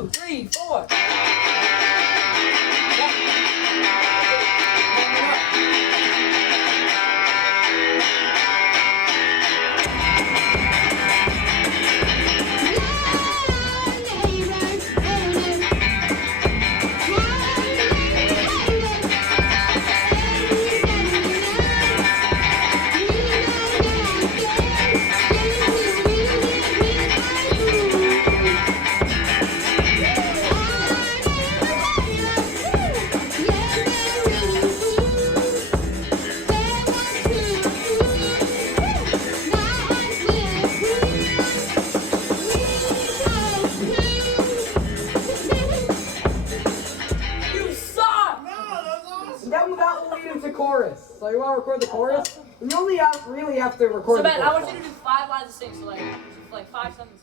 2, 3, 4. Chorus. So you want to record the chorus? You only really have to record so, the man, chorus. I want you to do 5 lines of sing, so like 5 sentences.